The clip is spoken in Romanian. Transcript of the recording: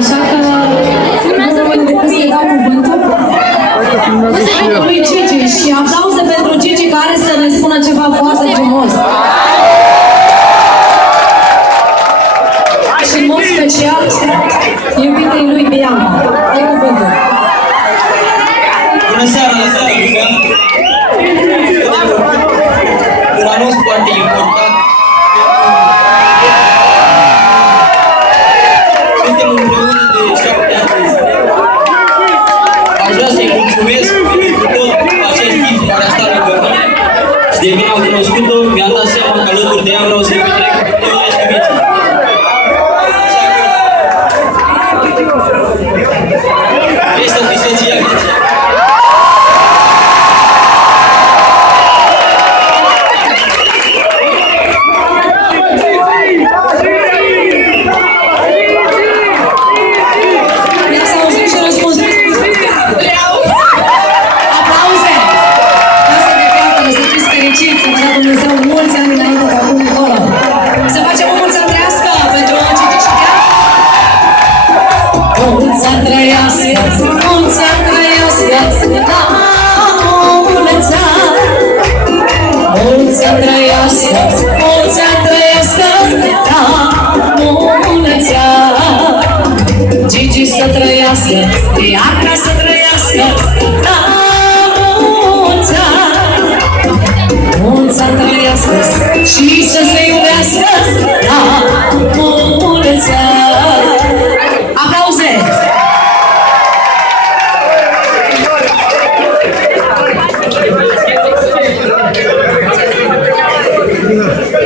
așa că nu mă decât să-i dau cuvântul. Lui Gigi și aplauze pentru Gigi care să ne spună ceva foarte frumos. Și în mod special, iubitei lui Bianca. Ai cuvântul. Bună seara, un anunț foarte important. Suntem împreună de 7 ani de zile. Aș vrea să-i mulțumesc pentru tot acest timp care a stat lângă mine și de când am cunoscut-o, mi-am dat seama că alături de ea vreau să-i petrec tot restul vieții. Vrei să fii soția vieții. Gigi să trăiască, Bianca să trăiască, la mulți ani, mulți ani trăiască și să se